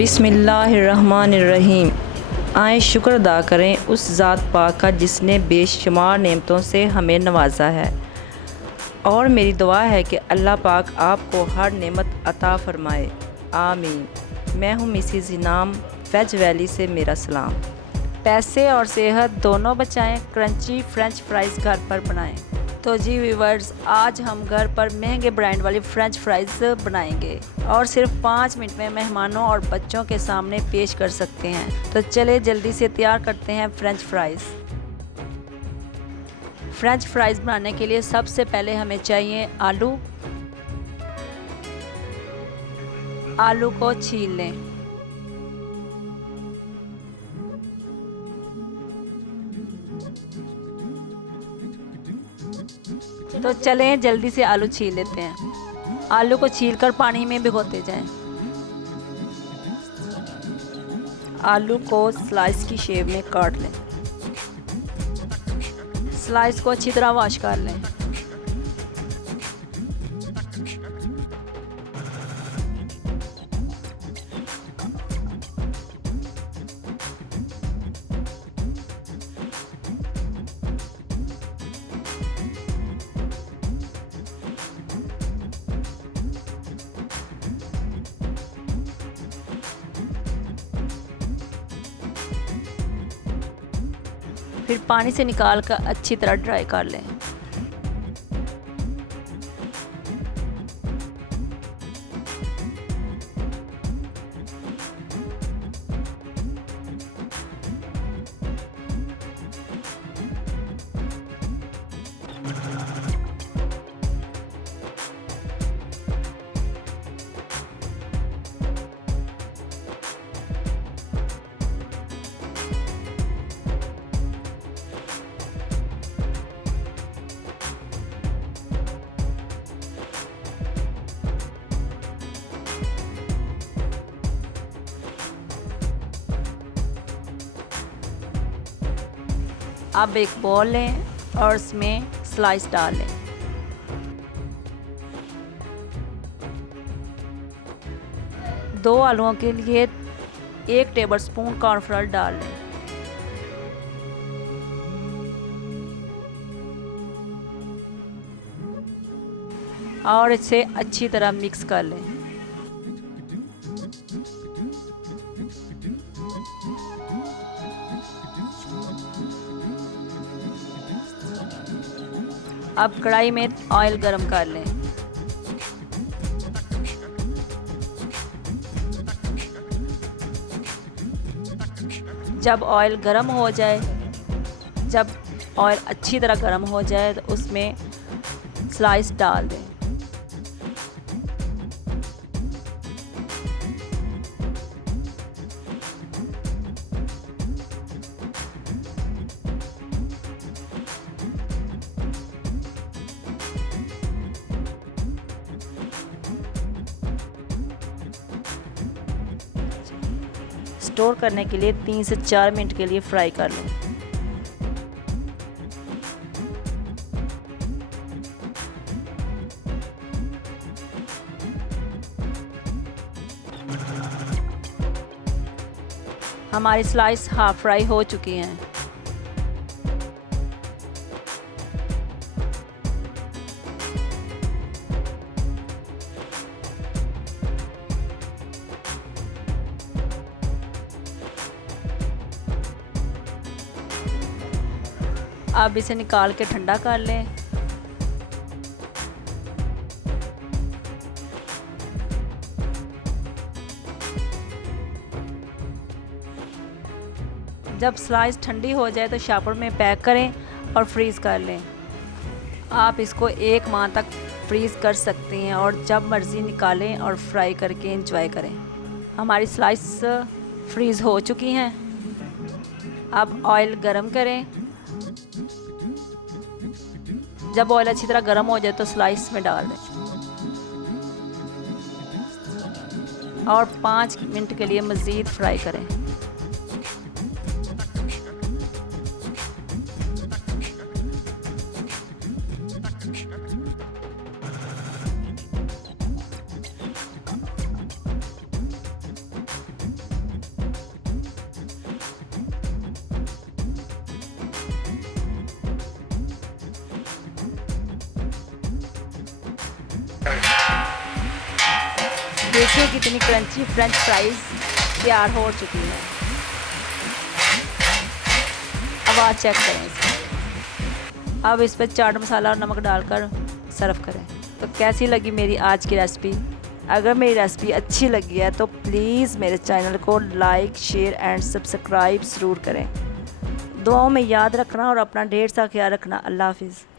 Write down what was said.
बिस्मिल्लाहिर्रहमानिर्रहीम। आए शुक्र अदा करें उस ज़ात पाक का जिसने बेशुमार नेमतों से हमें नवाजा है, और मेरी दुआ है कि अल्लाह पाक आपको हर नेमत अता फ़रमाए, आमीन। मैं हूँ मिसिज़ इनाम, वेज वैली से मेरा सलाम। पैसे और सेहत दोनों बचाएं, क्रंची फ्रेंच फ्राइज़ घर पर बनाएं। तो जी व्यूवर्स, आज हम घर पर महंगे ब्रांड वाली फ्रेंच फ्राइज़ बनाएंगे और सिर्फ 5 मिनट में मेहमानों और बच्चों के सामने पेश कर सकते हैं। तो चले जल्दी से तैयार करते हैं फ्रेंच फ्राइज़। फ्रेंच फ्राइज़ बनाने के लिए सबसे पहले हमें चाहिए आलू। आलू को छील लें। तो चलें जल्दी से आलू छील लेते हैं। आलू को छीलकर पानी में भिगोते जाएं। आलू को स्लाइस की शेप में काट लें। स्लाइस को अच्छी तरह वॉश कर लें। फिर पानी से निकाल कर अच्छी तरह ड्राई कर लें। अब एक बॉल लें और उसमें स्लाइस डाल लें। दो आलूओं के लिए 1 टेबलस्पून कॉर्नफ्लोर डाल लें। और इसे अच्छी तरह मिक्स कर लें। अब कढ़ाई में ऑयल गरम कर लें। जब ऑयल गरम हो जाए, जब ऑयल अच्छी तरह गरम हो जाए तो उसमें स्लाइस डाल दें। स्टोर करने के लिए 3 से 4 मिनट के लिए फ्राई कर लें। हमारी स्लाइस हाफ फ्राई हो चुकी हैं। अब इसे निकाल के ठंडा कर लें। जब स्लाइस ठंडी हो जाए तो शॉपर में पैक करें और फ्रीज़ कर लें। आप इसको 1 माह तक फ्रीज़ कर सकते हैं और जब मर्ज़ी निकालें और फ्राई करके एंजॉय करें। हमारी स्लाइस फ्रीज़ हो चुकी हैं। अब ऑयल गरम करें। जब ऑयल अच्छी तरह गर्म हो जाए तो स्लाइस में डाल दें और 5 मिनट के लिए मज़ीद फ्राई करें। देखिए कितनी क्रंची फ्रेंच फ्राइज़ तैयार हो चुकी है। अब आप चेक करें इसको। अब इस पर चाट मसाला और नमक डालकर सर्व करें। तो कैसी लगी मेरी आज की रेसिपी? अगर मेरी रेसिपी अच्छी लगी है तो प्लीज़ मेरे चैनल को लाइक, शेयर एंड सब्सक्राइब ज़रूर करें। दुआओं में याद रखना और अपना ढेर सा ख्याल रखना। अल्लाह हाफिज़।